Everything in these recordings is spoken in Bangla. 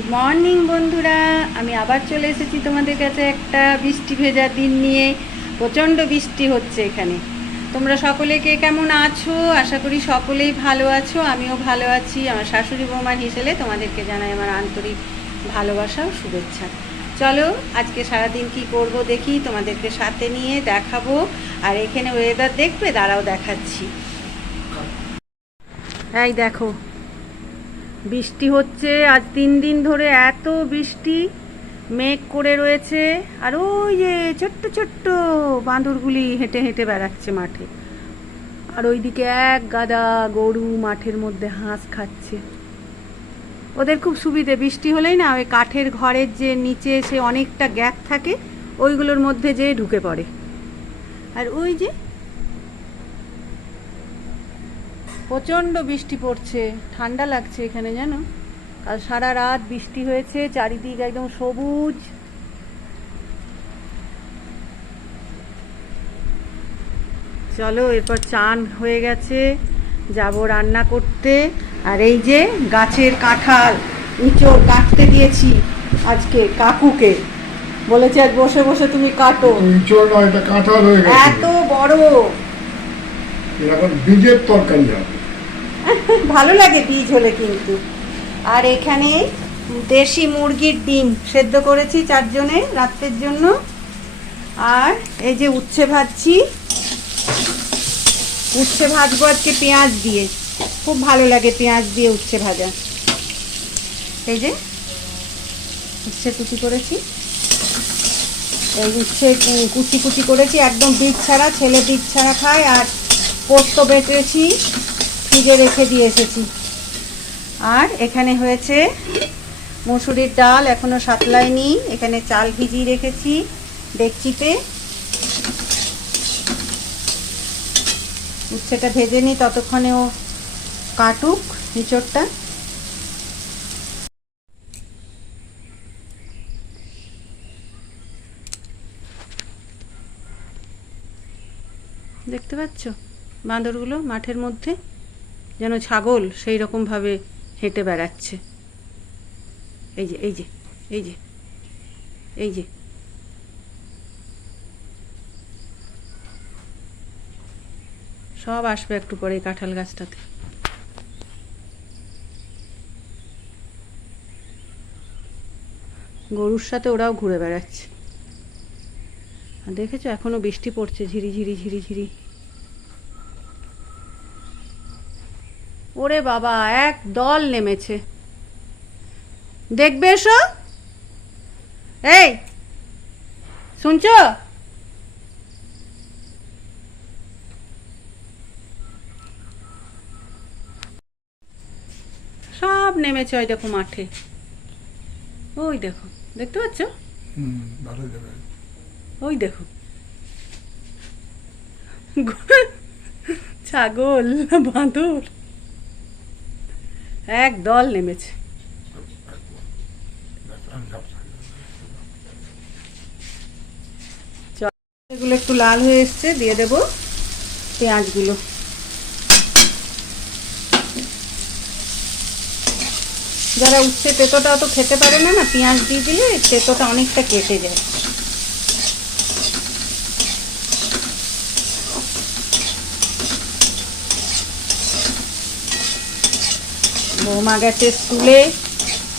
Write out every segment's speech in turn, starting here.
গুড মর্নিং বন্ধুরা। আমি আবার চলে এসেছি তোমাদের কাছে একটা বৃষ্টি ভেজা দিন নিয়ে। প্রচণ্ড বৃষ্টি হচ্ছে এখানে। তোমরা সকলে কে কেমন আছো? আশা করি সকলেই ভালো আছো। আমিও ভালো আছি। আমার শাশুড়ি বৌমার হিসেবে তোমাদেরকে জানাই আমার আন্তরিক ভালোবাসা ও শুভেচ্ছা। চলো, আজকে সারাদিন কি করব দেখি, তোমাদেরকে সাথে নিয়ে দেখাবো। আর এখানে ওয়েদার দেখবে, দাঁড়াও দেখাচ্ছি। এই দেখো বৃষ্টি হচ্ছে, আজ তিন দিন ধরে এত বৃষ্টি, মেঘ করে রয়েছে, আর ওই যে ছোট্ট ছোট্ট বাঁদরগুলি হেঁটে হেঁটে বেড়াচ্ছে মাঠে। আর ওইদিকে এক গাদা গরু মাঠের মধ্যে হাঁস খাচ্ছে। ওদের খুব সুবিধে, বৃষ্টি হলেই না ওই কাঠের ঘরের যে নিচে সে অনেকটা গ্যাপ থাকে, ওইগুলোর মধ্যে যেয়ে ঢুকে পড়ে। আর ওই যে প্রচণ্ড বৃষ্টি পড়ছে ঠান্ডা লাগছে এখানে জানো? কাল সারা রাত বৃষ্টি হয়েছে চারিদিক একদম সবুজ। চলো এরপর চান হয়ে গেছে যাব রান্না করতে। আর এই যে গাছের কাঁঠাল ইঁচড় কাটতে দিয়েছি আজকে কাকুকে। বলেছে আজ বসে বসে তুমি কাটো। ইঁচড় নয় এটা কাঁঠাল হয়ে গেছে। এত বড়। এর এখন বীজের তরকারি হবে। ভালো লাগে বীজ হলে কিন্তু। আর এখানে দেশি মুরগির ডিম সেদ্ধ করেছি চারজনে রাত্রের জন্য। আর এই যে উচ্ছে ভাজছি, উচ্ছে ভাজবো আজকে পেঁয়াজ দিয়ে। খুব ভালো লাগে পেঁয়াজ দিয়ে উচ্ছে ভাজা। এই যে উচ্ছে কুচি করেছি। এই উচ্ছে কুচি কুচি করেছি, একদম বীজ ছাড়া, ছেলে বীজ ছাড়া খায়। আর পোস্ত বেটেছি। ফ্রিজে রেখে দিয়ে এসেছি। আর এখানে হয়েছে মুসুরির ডাল, এখনও সাতলাইনি এখানে চাল ভিজিয়ে রেখেছি ডেকচিতে। উচ্ছেটা ভেজে নিই, ততক্ষণে ও কাটুক নিচড়টা দেখতে পাচ্ছ বাঁদরগুলো মাঠের মধ্যে? যেন ছাগল সেই রকমভাবে হেঁটে বেড়াচ্ছে। এই যে এই যে এই যে এই যে। সব আসবে একটু পরে এই কাঁঠাল গাছটাতে। গরুর সাথে ওরাও ঘুরে বেড়াচ্ছে। দেখেছ, এখনও বৃষ্টি পড়ছে ঝিরি ঝিরি ঝিরি ঝিরি ওরে বাবা এক দল নেমেছে। দেখবে এসো। এই শুনছ? সব নেমেছে ওই দেখো মাঠে। ওই দেখো দেখতে পাচ্ছ? ওই দেখো। ছাগল বাঁদর। এক দল নেমেছে। এগুলো একটু লাল হয়ে এসছে, দিয়ে দেবো পেঁয়াজগুলো। যারা উচ্ছে তেতোটা অত খেতে পারে না না, পেঁয়াজ দিয়ে দিলে তেতোটা অনেকটা কেটে যায়। বৌমা গেছে স্কুলে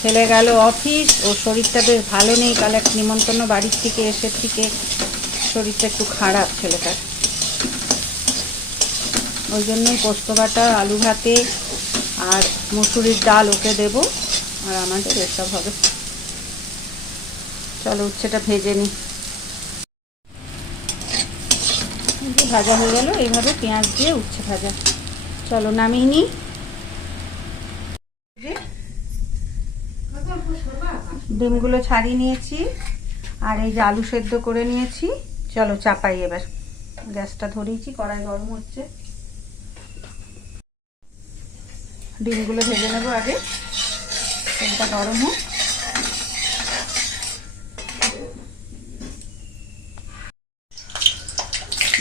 ছেলে গেল অফিস। ওর শরীরটা বেশ ভালো নেই। কাল এক নিমন্ত্রণ বাড়ির থেকে এসে থেকে শরীরটা একটু খারাপ ছেলেটার। ওই জন্যই পোস্ত বাটা, আলু ভাতে আর মুসুরির ডাল ওকে দেব। আর আমাদের এসব হবে। চলো উচ্ছেটা ভেজে নিই। ভাজা হয়ে গেল। এইভাবে পেঁয়াজ দিয়ে উচ্ছে ভাজা। চলো নামিয়ে নিই। ডিমগুলো ছাড়িয়ে নিয়েছি আর এই যে আলু সেদ্ধ করে নিয়েছি। চলো চাপাই এবার। গ্যাসটা ধরিয়েছি, কড়াই গরম হচ্ছে। ডিমগুলো ভেজে নেব আগে। তেলটা গরম হোক।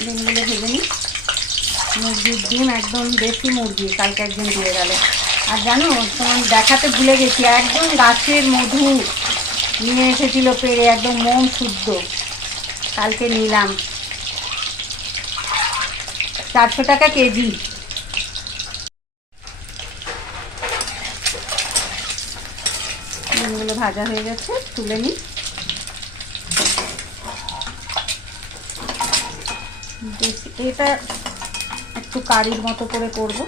ডিমগুলো ভেজে নিই। মুরগির ডিম একদম দেশি মুরগি, কালকে একদিন দিয়ে গেল। আর জানো তোমার দেখাতে ভুলে গেছি, একদম গাছের মধু নিয়ে এসেছিল পেরে একদম মোম শুদ্ধ। কালকে নিলাম। চারশো টাকা কেজি। ডিমগুলো ভাজা হয়ে গেছে, তুলে নিই এটা একটু কারির মতো করে করব।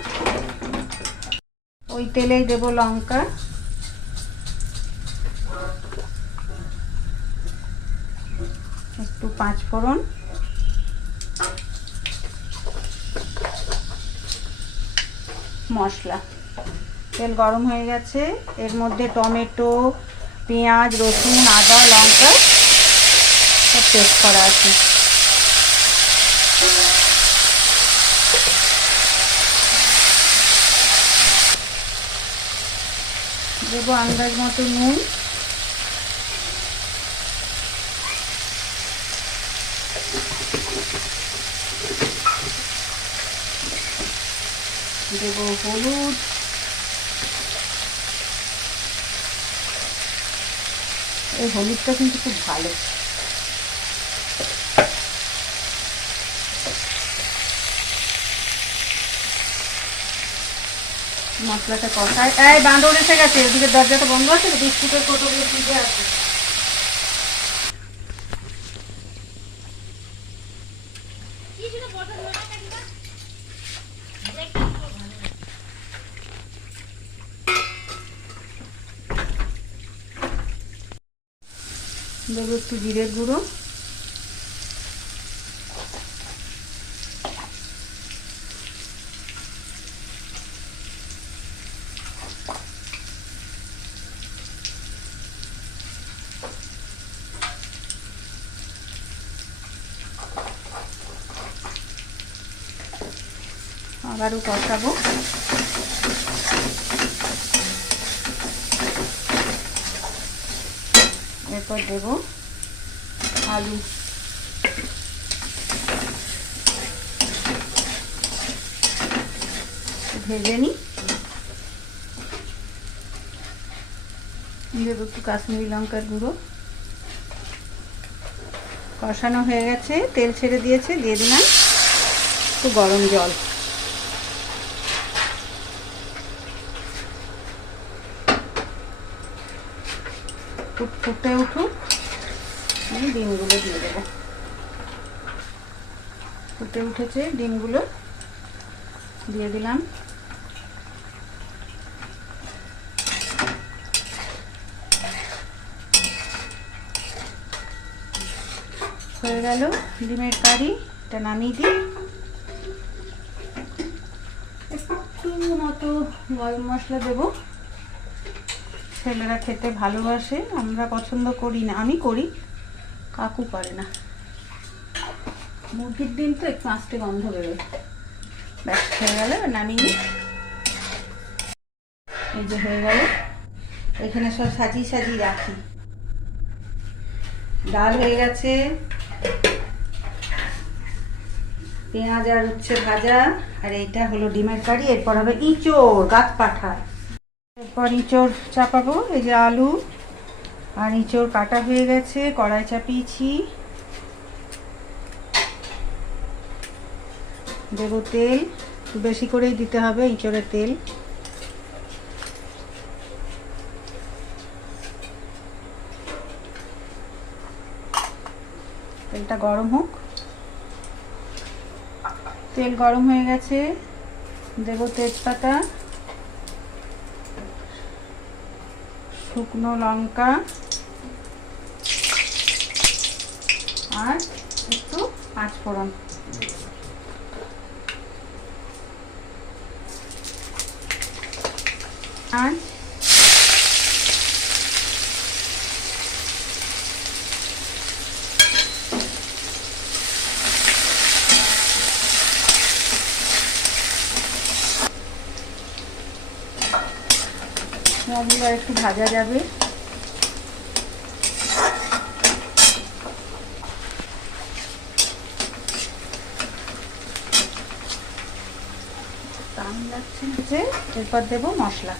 ওই তেলেই দেবো লঙ্কা। একটু পাঁচ ফোড়ন। মশলা। তেল গরম হয়ে গেছে। এর মধ্যে টমেটো, পেঁয়াজ, রসুন, আদা, লঙ্কা সব পেস্ট করা আছে। দেবো আন্দাজ মতো নুন। দেবো হলুদ। এই হলুদটা কিন্তু খুব ভালো। মশলাটা কষায় এই বাঁদর এসে গেছে ওদিকে দরজাটা বন্ধ আছে, বিস্কুটের কোটোগুলো ফ্রিজে আছে দেবো একটু জিরের গুঁড়ো। আবারও কষাবো এরপর দেব আলু। ভেজে নিই। দেবো একটু কাশ্মীরি লঙ্কার গুঁড়ো। কষানো হয়ে গেছে, তেল ছেড়ে দিয়েছে, দিয়ে দিলাম একটু গরম জল। ফুট উঠুক, আমি ডিমগুলো দিয়ে দেবো। ফুটে উঠেছে ডিমগুলো, দিয়ে দিলাম। হয়ে গেল ডিমের কারি, এটা নামিয়ে দিই। একটু মতো গরম মশলা দেবো। ছেলেরা খেতে ভালোবাসে আমরা পছন্দ করি না। আমি করি কাকু করে না। মুরগির ডিম তো একটু আস্তে গন্ধ বেরোয়। ব্যাস হয়ে গেল নামিয়ে এই যে হয়ে গেল। এখানে সব সাজিয়ে সাজিয়ে রাখি। ডাল হয়ে গেছে। পেঁয়াজ আর হচ্ছে ভাজা। আর এইটা হলো ডিমের কারি এরপর হবে ইঁচড় গাছ পাঠা এরপর ইঁচড় চাপাবো, এই যে আলু আর ইঁচড় কাটা হয়ে গেছে, কড়াই চাপিয়েছি। দেবো তেল বেশি করেই দিতে হবে ইঁচড়ের তেল। তেলটা গরম হোক। তেল গরম হয়ে গেছে। দেবো তেজপাতা। শুকনো লঙ্কা আর একটু পাঁচ ফোড়ন। আর আর একটু ভাজা যাবে। দাম লাগছে এরপর দেবো মশলা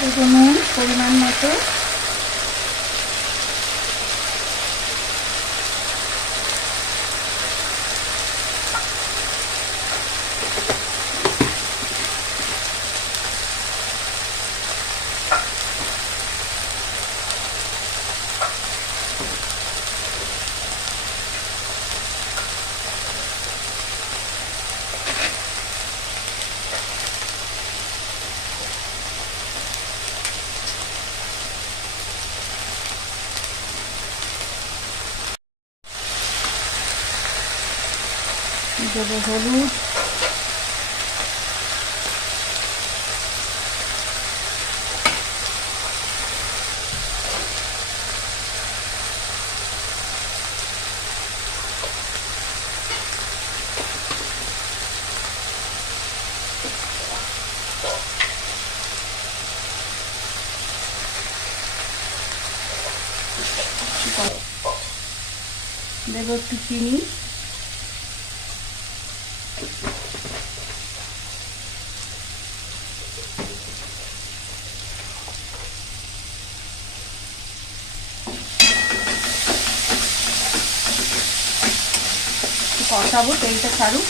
দেবো নুন পরিমাণ মতো দেবো হলুদ দেবো একটু চিনি কষাবো তেলটা ছাড়ুক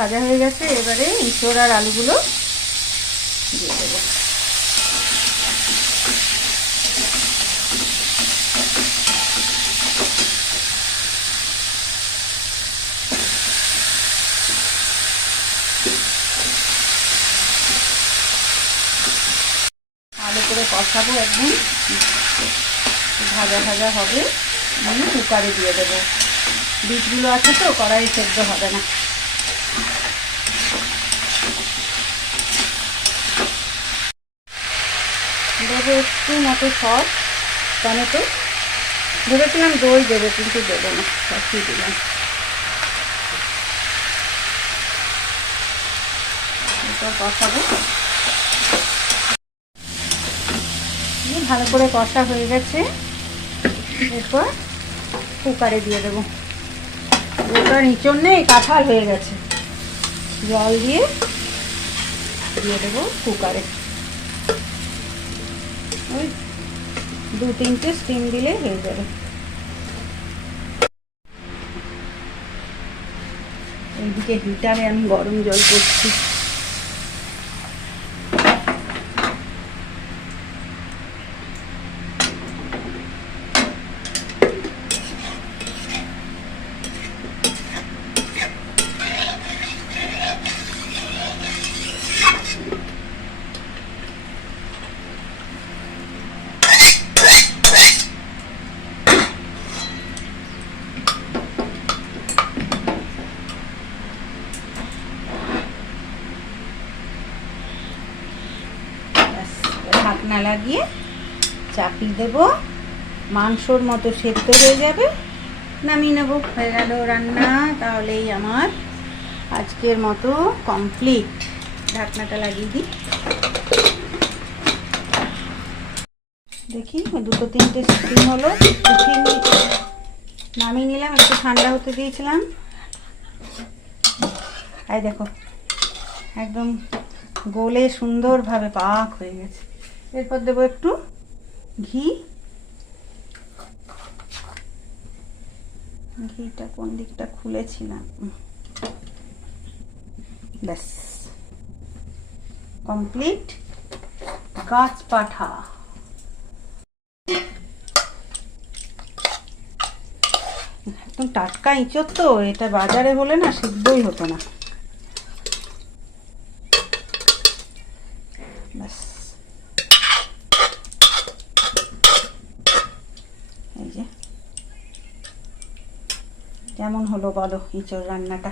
ভাজা হয়ে গেছে, এবারে ইঁচড় আর আলুগুলো দিয়ে দেবো। ভালো করে কষাবো একদম ভাজা ভাজা হবে, আমি কুকারে দিয়ে দেবো। বিটগুলো আছে তো, কড়াই সেদ্ধ হবে না। দেবো একটু মতো সস, টমেটো। ভেবেছিলাম দই দেবে, কিন্তু দেবো না সসই দিলাম। কষাবো। ভালো করে কষা হয়ে গেছে। এরপর কুকারে দিয়ে দেবো। ওটা নিচর নেই, কাঁঠাল হয়ে গেছে। জল দিয়ে দিয়ে দেবো কুকারে। ওই দু তিনটে স্টিম দিলে হয়ে যাবে। এইদিকে হিটারে আমি গরম জল করছি ব্যাস, ঢাকনা লাগিয়ে চাপি দেব। মাংসর মতো সেদ্ধ হয়ে যাবে। নামিয়ে নেব। হয়ে গেল রান্না। তাহলেই আমার আজকের মতো কমপ্লিট ঢাকনাটা লাগিয়ে দিই। দেখি, দুটো তিনটে স্টিম হলো। নামিয়ে নিলাম। একটু ঠান্ডা হতে দিয়েছিলাম। এই দেখো, একদম গোলে সুন্দরভাবে পাক হয়ে গেছে। এরপর দেবো একটু ঘি। ঘিটা কোন দিকটা খুলেছিলাম। ব্যাস। কমপ্লিট গাছ পাঠা। একদম টাটকা ইঁচড় তো, এটা বাজারে হলে না সিদ্ধই হতো না ব্যাস এই যে কেমন হলো বলো ইঁচড় রান্নাটা।